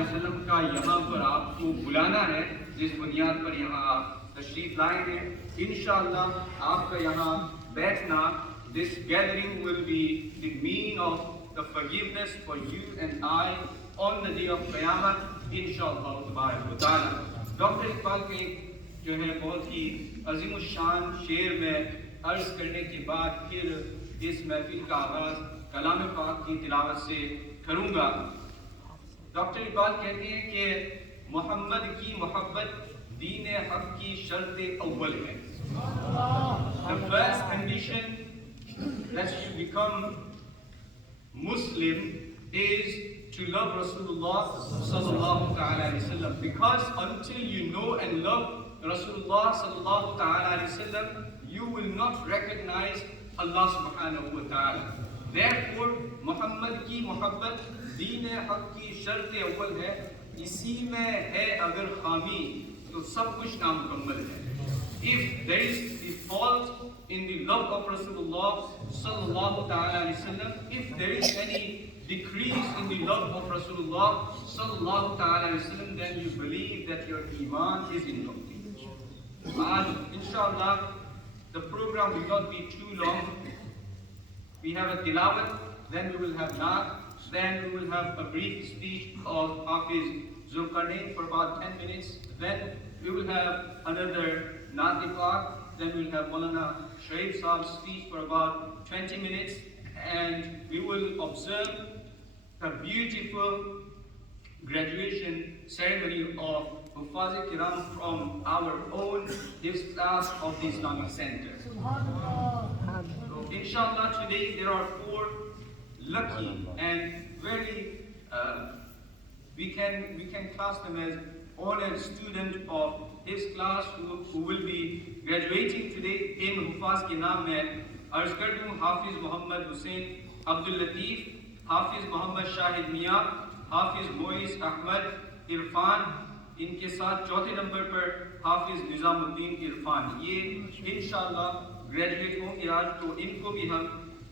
वसल्लम का यहाँ पर आपको बुलाना है, जिस बुनियाद पर यहाँ आप तशरीफ लाएंगे। इंशाअल्लाह आपका यहाँ बैठना, this gathering will be the mean of the forgiveness for you and I on the day of Qiyamah, इंशाअल्लाह तबारक व तआला। डॉक्टर इकबाल के जो है बहुत ही अजीम शान शेर में अर्ज करने के बाद फिर इस महफिल का आगाज़ कलाम पाक की तिलावत से करूँगा। डॉक्टर इकबाल कहते हैं कि मोहम्मद की मोहब्बत दीन हक की शर्त अव्वल है। The first condition that you become Muslim is to love Rasulullah sallallahu ta'ala alayhi wasallam, because until you know and love Rasulullah sallallahu ta'ala alayhi wasallam, you will not recognize Allah subhanahu wa ta'ala. Therefore, Mohammad की मोहब्बत दीन हक की शर्त अव्वल है। इसी में है अगर खामी तो सब कुछ नामुकम्मल है। If there is the fault in the love of Rasulullah sallallahu ta'ala alayhi wasallam, if there is any decrease in the love of Rasulullah sallallahu ta'ala alayhi wasallam, then you believe that your iman is incomplete. And inshallah, the program will not be too long. We have a tilawat, then we will have naat, then we will have a brief speech of Hafiz Zulkarnain for about 10 minutes, then we will have another naat-e-Pak, then we will have Maulana Sharif Saab's speech for about 20 minutes, and we will observe a beautiful graduation ceremony of Hufaz Kiram from our own Hifz class of the Islamic Center. So, inshallah, today there are 4 lucky and very we can class them as honored student of his class who will be graduating today. In Hufaz के नाम में अर्ज कर दूं हाफिज मोहम्मद हुसैन अब्दुल लतीफ, हाफिज मोहम्मद शाहिद मियाँ, हाफिज moist Ahmad Irfan, इनके साथ चौथे नंबर पर हाफिज निजामुद्दीन इरफान। ये इंशाअल्लाह ग्रेजुएट होंगे आज, तो इनको भी हम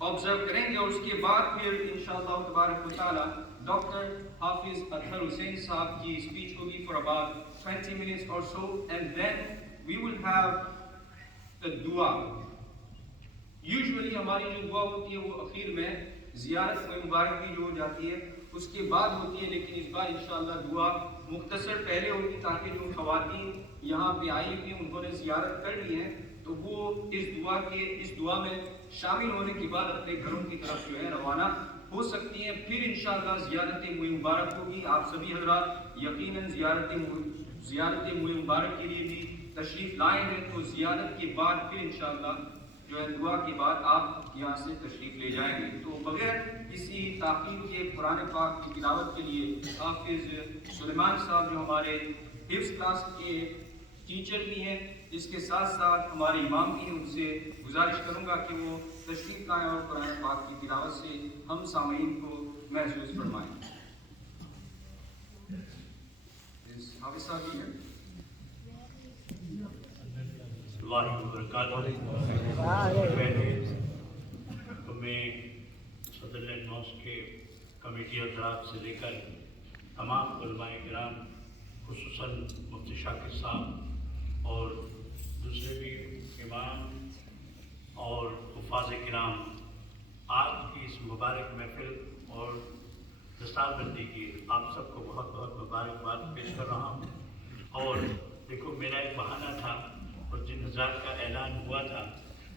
ऑब्जर्व करेंगे। और उसके बाद फिर इंशाअल्लाह तबारक व तआला डॉक्टर हाफिज अतहर हुसैन साहब की स्पीच होगी for about 20 minutes or so, and then we will have the dua. Usually हमारी जो दुआ होती है वो आखिर में ज़ियारत में मुबारक भी जो हो जाती है उसके बाद होती है, लेकिन इस बार इंशाअल्लाह दुआ मुख्तसर पहले होगी ताकि जो ख़वातीन यहाँ पे आई हुई उन्होंने ज़ियारत कर ली है तो वो इस दुआ में शामिल होने के बाद अपने घरों की तरफ जो है रवाना हो सकती हैं। फिर इंशाअल्लाह ज़ियारत मुबारक होगी। आप सभी हज़रात यकीनन ज़ियारत मुबारक के लिए भी तशरीफ़ लाए हैं, तो ज़ियारत के बाद फिर इंशाअल्लाह जो है दुआ के बाद आप यहाँ से तशरीफ़ ले जाएंगे। तो बगैर किसी ताक़ीद के कुरान पाक की तिलावत के लिए हाफिज़ सुलेमान साहब जो हमारे हिफ्ज़ क्लास के टीचर भी हैं, इसके साथ साथ हमारे इमाम भी हैं, उनसे गुजारिश करूँगा कि वो तशरीफ़ लाएँ और कुरान पाक की तिलावत से हम सामीन को महसूस फरमाएँ। हाफिज़ साहब भी हैं। तो मैं सदरलैंड मॉस्क के कमेटी हज़रात से लेकर तमाम उलमाए किराम, खुसूसन मुफ्ती शाकिर साहब और दूसरे भी इमाम और हुफ़ाज़ किराम, आज की इस मुबारक महफिल और दस्तारबंदी की आप सबको बहुत बहुत मुबारकबाद पेश कर रहा हूँ। और देखो, मेरा एक बहाना था और जिन हज़रात का ऐलान हुआ था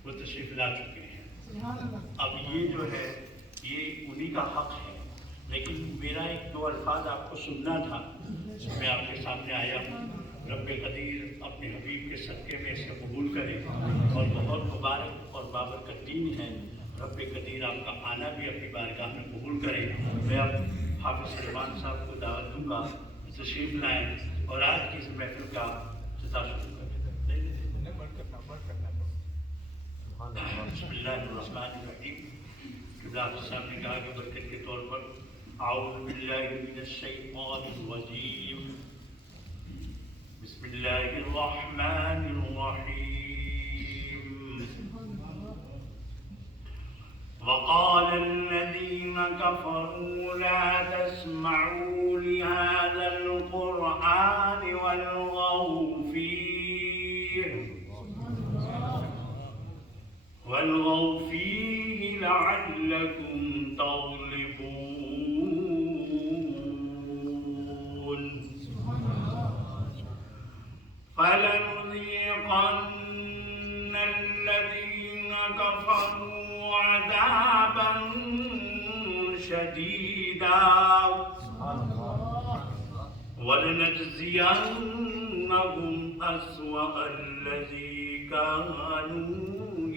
वो तशरीफ़ ला चुके हैं। अब ये जो है ये उन्हीं का हक़ है, लेकिन मेरा एक 2 अल्फाज आपको सुनना था। मैं आपके सामने आया हूँ। रब्बे कदीर अपने हबीब के सदक़े में इसे कबूल करे और बहुत मुबारक और बाबरकत दीन है। रब्बे कदीर आपका आना भी अपनी बारगाह में कबूल करे। मैं अब हाफिज़ सुलेमान साहब को दावत दूँगा तशरीफ़ लाएँ और आज की इस महफिल का सिलसिला शुरू करें। बिस्मिल्लाहिर्रहमानिर्रहीम। किबला आपके सामने कहा कि बरकत के तौर पर आऊज़ु बिल्लाहि मिनश शैतानिर रजीम, बिस्मिल्लाहिर्रहमानिर्रहीम। वक़ाल كفروا لا تسمعوا لهذا القرآن والغوا فيه لعلكم تغلبون فلنذيقن الذين كفروا عذابا شديدا ولنجزينهم أسوأ الذي كانوا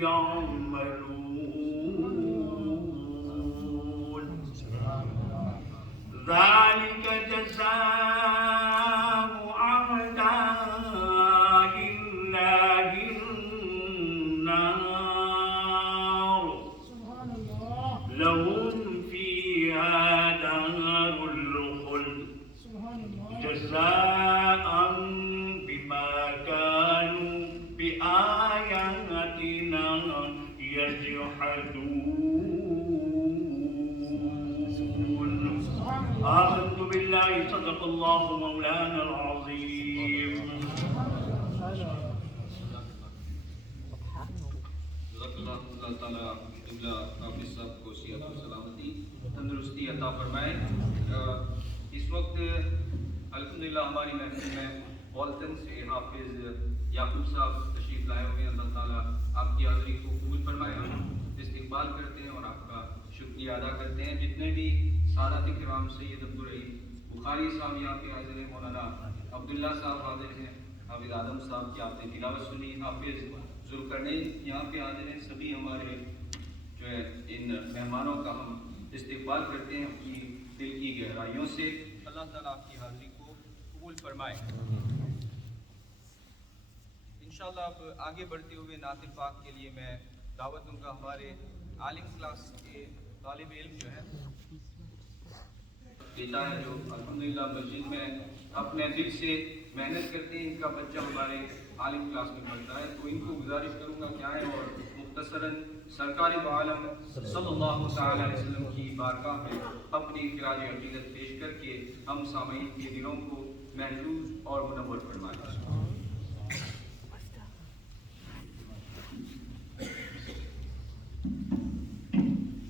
يعملون ذلك جزاء أعداء الله النار لهم فيها دار الخلد جزاء بما كانوا بآياتنا يجحدون آمنت بالله صدق الله مولانا العظيم अल्लाह ताला क़िबला हाफ़िज़ साहब को सेहत और सलामती तंदुरुस्ती अता फरमाए। इस वक्त अल्हम्दुलिल्लाह हमारी महफिल में वॉल्टन से हाफिज़ याकूब साहब तशरीफ़ लाए हुए हैं। अल्लाह ताला आपकी हाज़िरी को कबूल फरमाए। हम इस्तिक़बाल करते हैं और आपका शुक्रिया अदा करते हैं। जितने भी सादात किराम सैयद अब्दुल रहीम बुखारी साहब यहाँ पे हाज़िर हैं, मौलाना अब्दुल्ला साहब हाज़िर हैं, हाफिज़ आदम साहब की आपने तिलावत सुनी, हाफिज़ ज़ुल्करनैन यहाँ पे हाज़िर हैं। सभी हमारे जो है इन मेहमानों का हम इस्तिक़बाल करते हैं अपनी दिल की गहराइयों से। अल्लाह ताला आपकी हाज़िरी को कबूल फरमाए। इंशाअल्लाह अब आगे बढ़ते हुए नात पाक के लिए मैं दावत दूँगा हमारे आलिम क्लास के तालिब इल्म जो है पिता है, जो अल्हम्दुलिल्लाह मस्जिद में अपने दिल से मेहनत करते हैं। इनका बच्चा हमारे आलिम क्लास में पढ़ता है, तो इनको गुजारिश करूँगा क्या है और मुख्तसरन सरकार आलम सल्लल्लाहु तआला अलैहि वसल्लम की बारगाह में अपनी खिराज अक़ीदत पेश करके हम सामईन के दिलों को महफूज और मुनव्वर फरमाएं।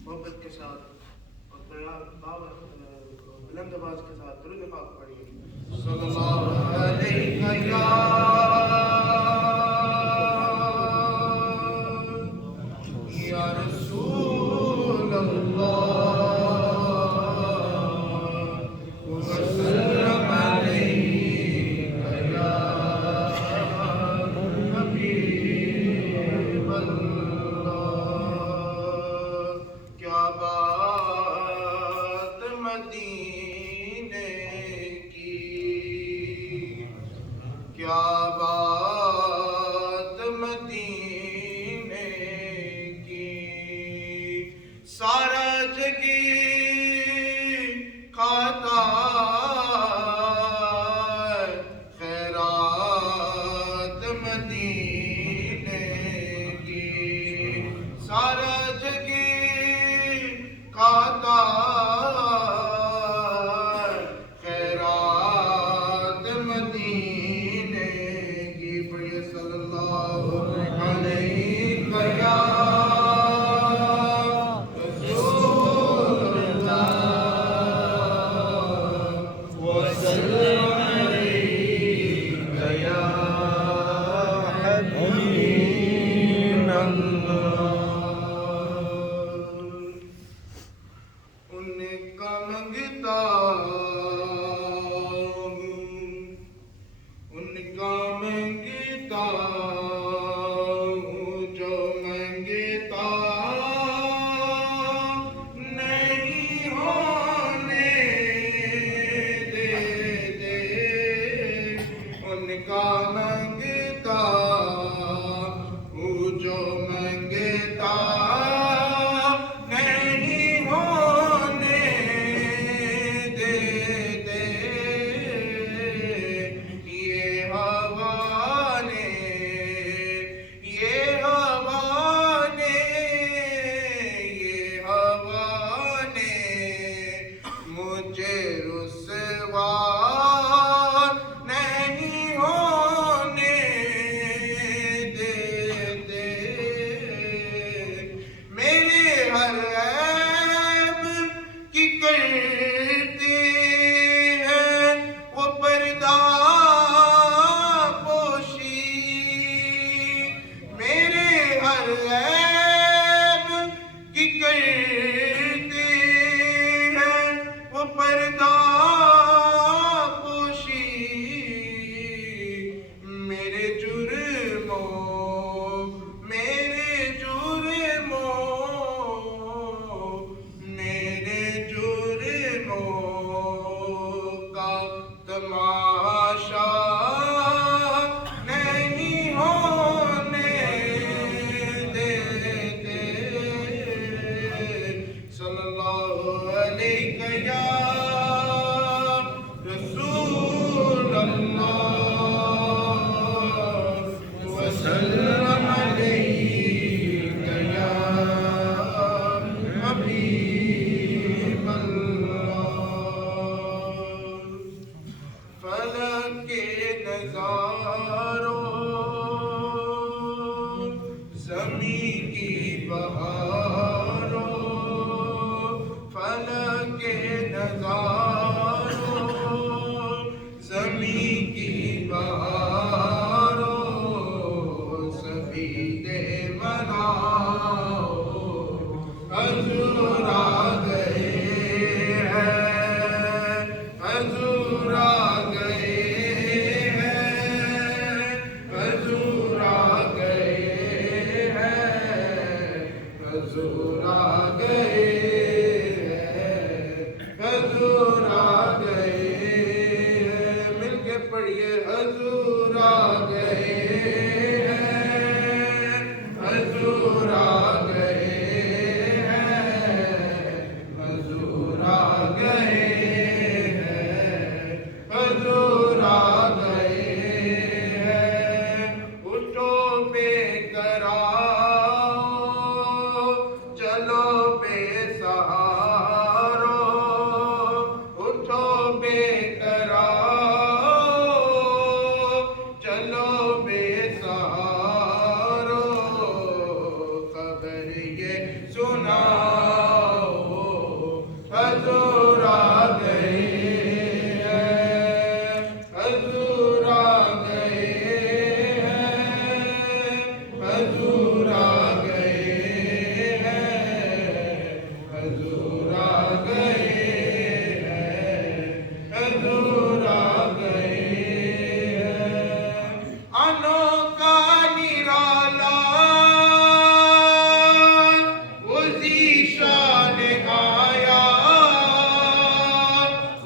मोहब्बत के साथ और बुलंद आवाज के साथ दुरूद पाक पढ़िए। सल्लल्लाहु अलैहि या रसूल अल्लाह वसल्लम अलैका या हबीब अल्लाह। क्या बात मदीने की, क्या बात मदीने की, सारा जगी खाता खैरात मदीने की, सारा जगी खाता खैरात मदीने की। तमाशा नहीं होने देते। सल्लल्लाहु अलैहि या रसूल अल्लाह वसल्लम अलैहि या हबीब अल्लाह। फलक के नज़ारों ज़मीं की बहारों, फलक के नज़ारों ज़मीं की बहारों, सभी दे मनाओ हजूर आ गए हैं, हजूर आ गए हैं, हजूर आ गए हैं, हजूर आ गए हैं, हजूर आ गए हैं। मिलके पढ़िए हजूर आ गए हैं, हजूर आ गए हैं, हजूर आ गए हैं, हजूर आ गए हैं। उठो बेकरारो चलो बेसहारो, उठो बेकरारो चलो बेसहारो, खबर ये सुनाओ हजूर आ गए हैं, हजूर आ गए हैं, हजूर आ गए हैं, हजूर आ गए हैं, हजूर आ गए हैं। अनोखा निराला उसी शान आया,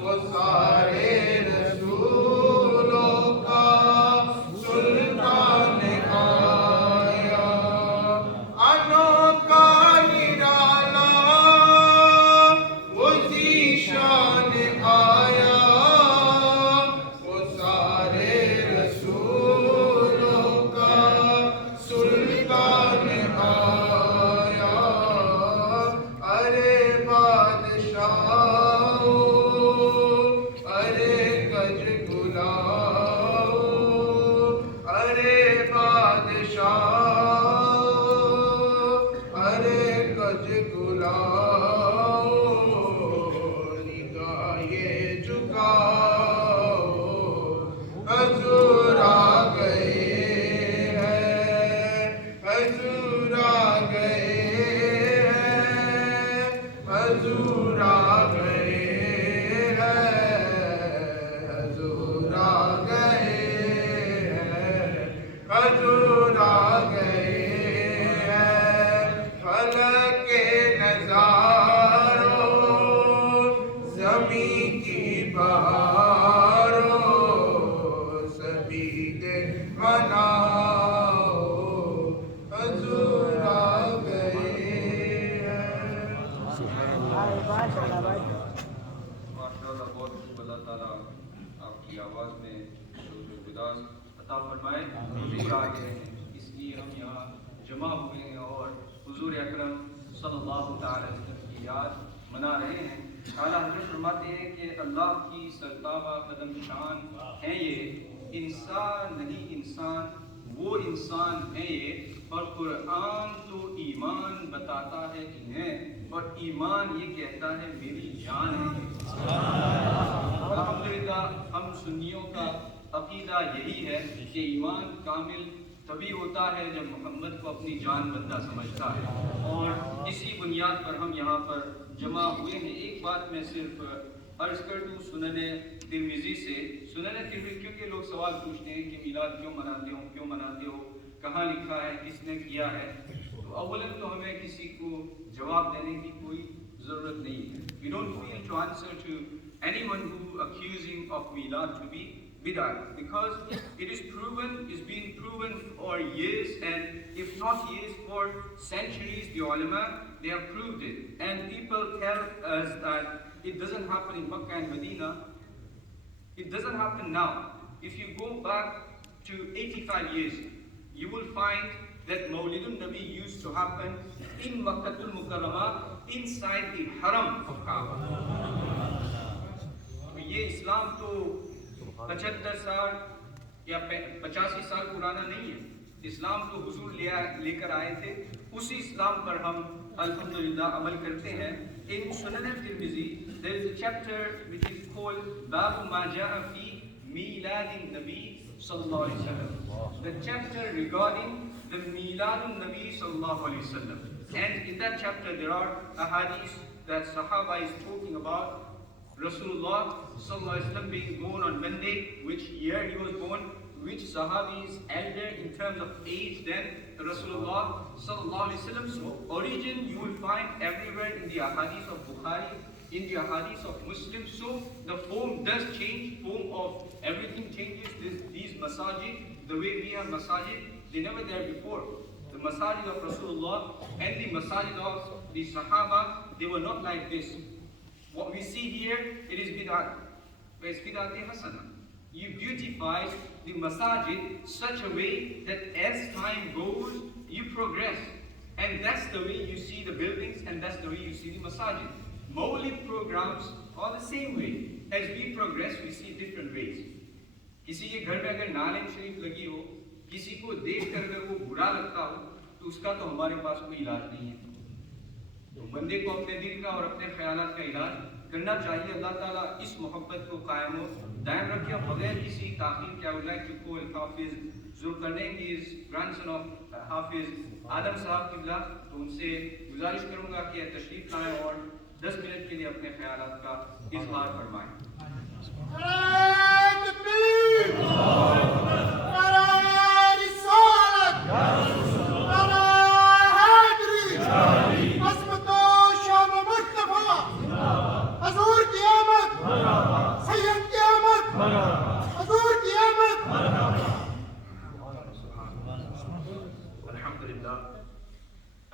वो सारे रसूलों का सुल्तान आया। अनोखा निराला उसी शान आया, वो सारे रसूलों का सुल्तान आया। अरे बादशाहो अरे गज गुलाओ, अरे बादशाहो अरे गज गुलाओ, निगाहे झुकाओ हजूर आ गए हैं, हजूर आ गए हैं, हजूर आ गए हैं, हजूर आ गए हैं, हजूर आ गए हैं। फलक के नज़ारों ज़मीं की बहारों, सभी दे मनाओ हजूर आ गए हैं। माशाअल्लाह, बहुत खूब। अल्लाह ताला आपकी आवाज़ में गुदास अता फरमाए। हुजूर आ गए हैं, इसलिए हम यहाँ जमा हुए हैं और हुजूर अकरम सल्लल्लाहु तआला अलैहि वसल्लम की याद मना रहे हैं। आला हज़रत फरमाते हैं कि अल्लाह की सरताबा कदम शान है ये, इंसान नहीं इंसान वो इंसान है ये, और कुरान तो ईमान बताता है इन्हें, और ईमान ये कहता है मेरी जान है। अल्हम्दुलिल्लाह, हम सुन्नियों का अकीदा यही है कि ईमान कामिल तभी होता है जब मोहम्मद को अपनी जान बंदा समझता है, और इसी बुनियाद पर हम यहाँ पर जमा हुए हैं। एक बात मैं सिर्फ अर्ज कर दूँ सुनने तिरमिज़ी से। सुनने तिरमिज़ी, क्योंकि लोग सवाल पूछते हैं कि मिलाद क्यों मनाते हो, क्यों मनाते हो, कहाँ लिखा है, किसने किया है। तो अव्वलन तो हमें किसी को जवाब देने की कोई ज़रूरत नहीं है। We don't feel to answer to anyone who accusing of Milad to be bid'ah, because it is proven, is being proven for years, and if not years, for centuries, the ulama, they have proved it. And people tell us that it doesn't happen in Makkah and Medina. It doesn't happen now. If you go back to 85 years, you will find that Mawlidun Nabi used to happen in Makkatul Mukarramah, inside the Haram of Kaaba. ये इस्लाम तो 75 साल या 85 साल पुराना नहीं है. इस्लाम तो हुजूर लेकर आए थे, उसी इस्लाम पर हम अल्हम्दुलिल्लाह अमल करते हैं. In Sunan al-Tirmidhi, there is a chapter which is called Babu Ma Ja'a Fi Miladin Nabi Sallallahu Alaihi Wasallam. The chapter regarding the Miladun Nabi Sallallahu Alaihi Wasallam. And in that chapter there are ahadith that Sahaba is talking about Rasulullah Sallallahu Alaihi Wasallam being born on Monday, which year he was born, which Sahabi is elder in terms of age than Rasulullah Sallallahu Alaihi Wasallam. So origin you will find everywhere in the ahadith of Bukhari, in the ahadith of Muslim. So the form does change, form of everything changes. These masajid, the way we have masajid, they never there before. The masajid of Rasulullah and the masajid of the Sahaba, they were not like this. What we see here, it is bid'ah. It's bid'ah hasana. You beautify the masajid such a way that as time goes, you progress. And that's the way you see the buildings, and that's the way you see the masajid. Mawlid programs are the same way. As we progress, we see different ways. किसी के घर में अगर नालिम शरीफ लगी हो, किसी को देख कर अगर वो बुरा लगता हो, तो उसका तो हमारे पास कोई इलाज नहीं है. तो बंदे को अपने दिल का और अपने ख्यालात का इलाज करना चाहिए. अल्लाह ताला इस मोहब्बत को कायम हो दायम रखे बगैर किसी ताखीर के. I would like to call Hafiz Zulkarnain, he is grandson of Hafiz Adam साहब किबला. तो उनसे गुजारिश करूंगा कि तशरीफ लाएं और 10 मिनट के लिए अपने ख्यालात का इजहार फरमाएं.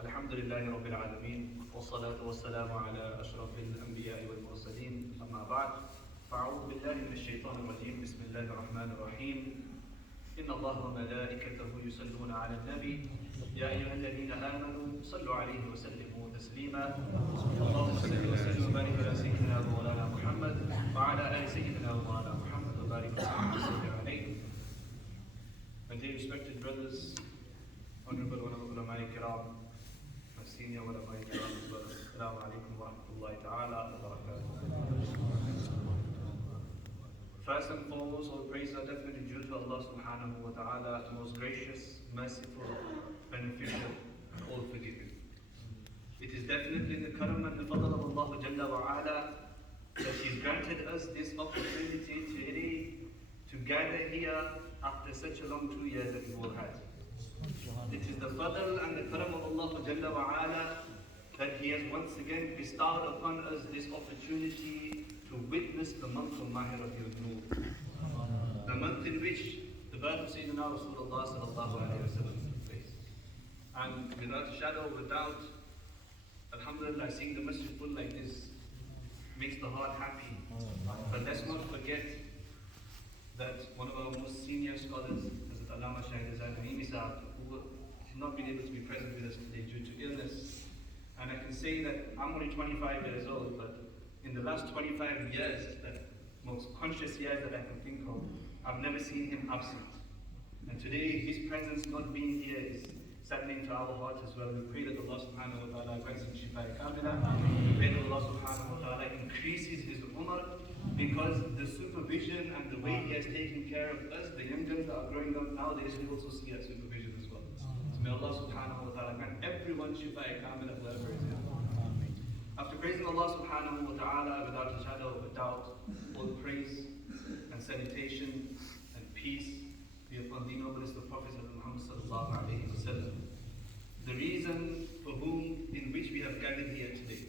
Alhamdulillahi Rabbil Alameen, wassalatu wassalamu ala ashrafil anbiya'i wal mursaleen, amma ba'd. فأعوذ بالله من الشيطان الرجيم. بسم الله الرحمن الرحيم. إن الله وملائكته يصلون على النبي يا أيها الذين آمنوا صلوا عليه وسلموا تسليما. اللهم صل وسلم وبارك على سيدنا ومولانا محمد وعلى آل سيدنا ومولانا محمد وبارك وسلم عليه. My dear respected brothers, honorable ulama kiram, my senior ulama kiram as well. Assalamu alaikum wa rahmatullahi ta'ala wa barakatuh. First and foremost, all praise are definitely due to Allah subhanahu wa ta'ala, most gracious, merciful, beneficial, and all forgiving. It is definitely the karam and the fadl of Allah Jalla wa Ala that He's granted us this opportunity today to gather here after such a long 2 years that we've all had. It is the fadl and the karam of Allah Jalla wa Ala that He has once again bestowed upon us this opportunity to witness the month of Mahr Rabiul Noor, the month in which the birth of Sayyidina Rasulullah sallallahu alayhi wa sallam took place. And without a shadow of a doubt, alhamdulillah, seeing the masjid full like this makes the heart happy. But let's not forget that one of our most senior scholars, Hazrat Allama Shahid Naimi Sahab, who has not been able to be present with us today due to illness. And I can say that I'm only 25 years old, but in the last 25 years, the most conscious years that I can think of, I've never seen him absent. And today, his presence not being here is saddening to our hearts as well. We pray that Allah subhanahu wa ta'ala grants him shifa kamila. We pray that Allah subhanahu wa ta'ala increases his umar, because the supervision and the way he has taken care of us, the young ones that are growing up nowadays, we also see that supervision as well. So may Allah subhanahu wa ta'ala grant everyone shifa kamila, whoever is here. After praising Allah subhanahu wa ta'ala without a shadow of a doubt, all praise and salutation and peace be upon the noblest of prophets of Muhammad sallallahu alayhi wa sallam. The reason for whom, in which we have gathered here today.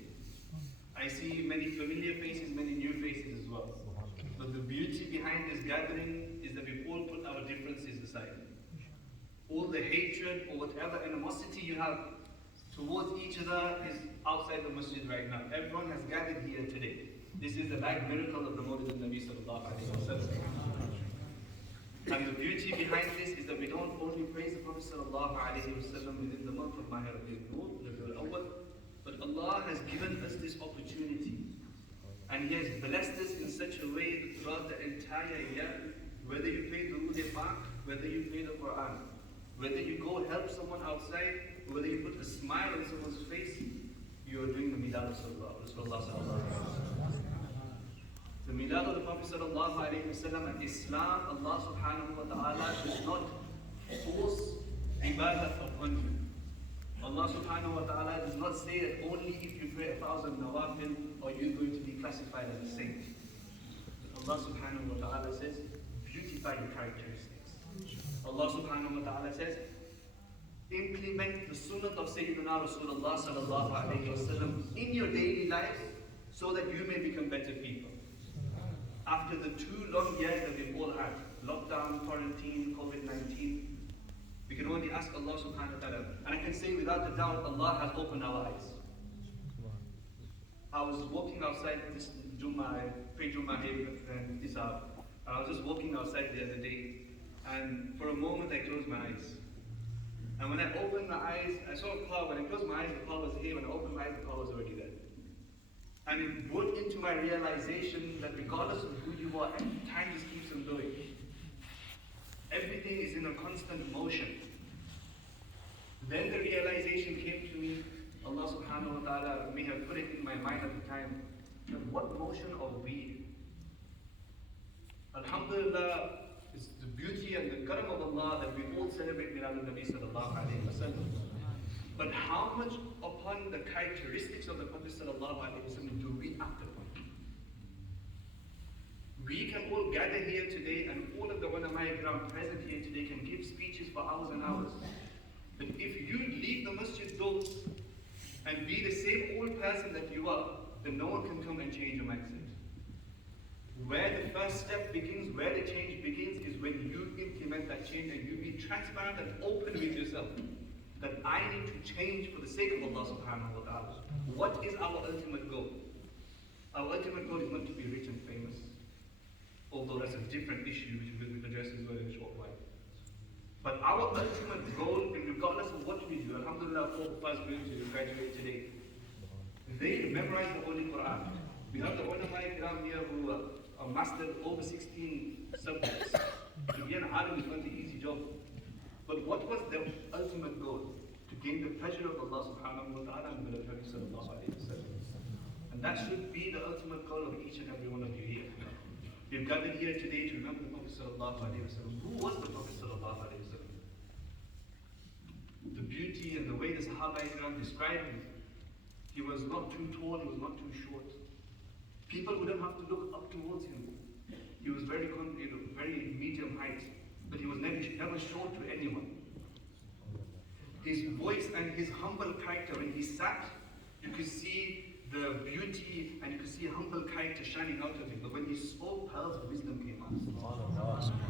I see many familiar faces, many new faces as well. well. But the beauty behind this gathering is that we all put our differences aside. All the hatred or whatever animosity you have towards each other is outside the masjid right now. Everyone has gathered here today. This is the like miracle of the Mawlid al-Nabi sallallahu alayhi wa sallam. And the beauty behind this is that we don't only praise the Prophet sallallahu alayhi wa sallam within the month of Mahr Rabiul Awwal, but Allah has given us this opportunity. And He has blessed us in such a way that throughout the entire year, whether you pray Durood Pak, whether you pray the Quran, whether you go help someone outside, whether you put a smile on someone's face, you are doing the Milad of Rasulullah. The Milad of the Prophet sallallahu alayhi wa sallam and Islam, Allah subhanahu wa ta'ala does not force ibadah upon you. Allah subhanahu wa ta'ala does not say that only if you pray 1,000 nawafil are you going to be classified as a saint. Allah subhanahu wa ta'ala says, beautify your characteristics. Allah subhanahu wa ta'ala says, implement the sunnah of Sayyidina Rasulullah sallallahu alayhi wa sallam in your daily life so that you may become better people. After the 2 long years that we've all had, lockdown, quarantine, COVID-19, we can only ask Allah subhanahu wa ta'ala. And I can say without a doubt, Allah has opened our eyes. I was walking outside this Jummah, I prayed Jummah here and this hour. And I was just walking outside the other day, and for a moment I closed my eyes. And when I opened my eyes, I saw a car. When I closed my eyes, the car was here. When I opened my eyes, the car was already there. And it brought into my realization that regardless of who you are, time just keeps on going. Everything is in a constant motion. Then the realization came to me, Allah subhanahu wa ta'ala may have put it in my mind at the time, that what motion are we? Alhamdulillah, it's the beauty and the karam of Allah that we all celebrate Milad al-Nabi sallallahu alayhi wa sallam. But how much upon the characteristics of the Prophet sallallahu alayhi wa sallam do we act upon? We can all gather here today, and all of the ulama-i-kiram present here today can give speeches for hours and hours. But if you leave the masjid doors and be the same old person that you are, then no one can come and change your mindset. Where the first step begins, where the change begins, is when you implement that change and you be transparent and open with yourself. That I need to change for the sake of Allah subhanahu wa ta'ala. What is our ultimate goal? Our ultimate goal is not to be rich and famous. Although that's a different issue which we will address as well in a short while. But our ultimate goal, regardless of what we do, alhamdulillah, 4 first graders who graduate today, they memorize the Holy Quran. We have the ulama-i-kiram here who are mastered over 16 subjects. To be an alim is not an easy job. But what was their ultimate goal? To gain the pleasure of Allah subhanahu wa ta'ala and the Prophet sallallahu alayhi wa sallam. And that should be the ultimate goal of each and every one of you here. We've gathered here today to remember the Prophet sallallahu alayhi wa sallam. Who was the Prophet sallallahu alayhi wa sallam? The beauty and the way the Sahaba-i-kiram described him. He was not too tall, he was not too short. People wouldn't have to look up towards him. He was very medium height, but he was never short to anyone. His voice and his humble character, when he sat, you could see the beauty and you could see a humble character shining out of him. But when he spoke, pearls of wisdom came out.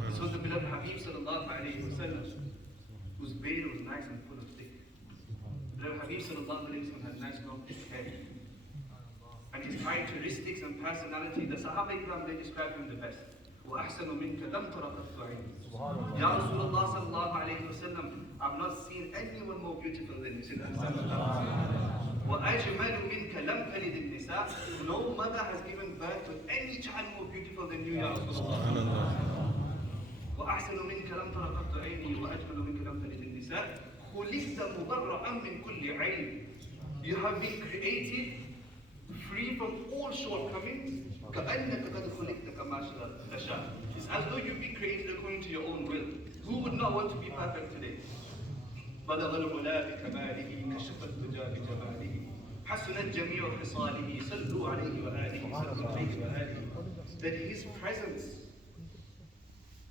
This was the beloved Habib sallallahu alayhi wa sallam, whose beard was nice and full of thick. The beloved Habib sallallahu alayhi wa sallam had nice long thick hair. And his characteristics and personality, the Sahaba-i-kiram, they described him the best. وَأَحْسَنُ مِنْكَ لَمْ تَرَ قَطُّ عَيْنِي. Ya Rasulullah sallallahu alayhi wa sallam, I've not seen anyone more beautiful than you. وَأَجْمَلُ مِنْكَ لَمْ تَلِدِ النِّسَاء. No mother has given birth to any child more beautiful than you, Ya Rasulullah. وَأَحْسَنُ مِنْكَ لَمْ تَرَ قَطُّ عَيْنِي وَأَجْمَلُ مِنْكَ لَمْ تَلِدِ النِّسَاء. خُلِقْتَ مُبَرَّأً مِنْ كُلِّ عَيْبٍ. You have been created free from all shortcomings. كَأَنَّكَ قَدْ خُلِقْتَ كَمَا تَشَاءُ. It's as though you've been created according to your own will. Who would not want to be perfect today? بَلَغَ الْعُلَا بِكَمَالِهِ كَشَفَ الدُّجَى بِجَمَالِهِ حَسُنَتْ جَمِيعُ خِصَالِهِ صَلُّوا عَلَيْهِ وَآلِهِ صَلُّوا عَلَيْهِ وَآلِهِ. That his presence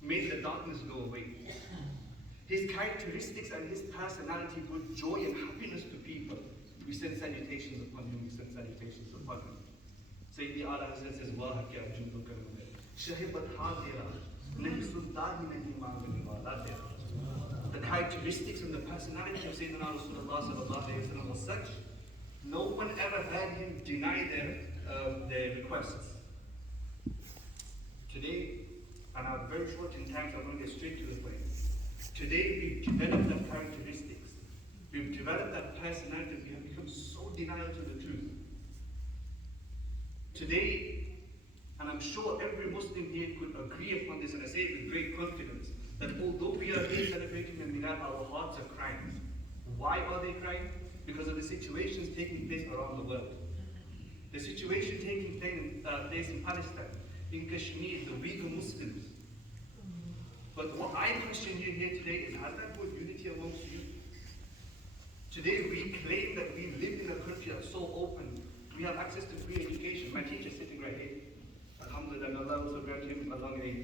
made the darkness go away. His characteristics and his personality brought joy and happiness to people. We send salutations upon him, we send salutations upon him. Sayyidi Ala Hasan says, Wah kya judo karna hai. Shahe batha tera, nahi sunta hi nahi maangane wala tera. The characteristics and the personality of Sayyidina Rasulullah sallallahu alayhi wa sallam was such, no one ever heard him deny their requests. Today, and I'm very short in time, so I'm going to get straight to the point. Today, we've developed that characteristics. We've developed that personality. We have become so denial to the truth. Today, and I'm sure every Muslim here could agree upon this, and I say it with great confidence, that although we are here celebrating the Milad, our hearts are crying. Why are they crying? Because of the situations taking place around the world. The situation taking place in Palestine, in Kashmir, the Uyghur Muslims. But what I question you here today is, has that brought unity amongst you? Today we claim that we live in a country that's so open. We have access to free education. My teacher's sitting right here. Alhamdulillah, Allah also grant him a long age.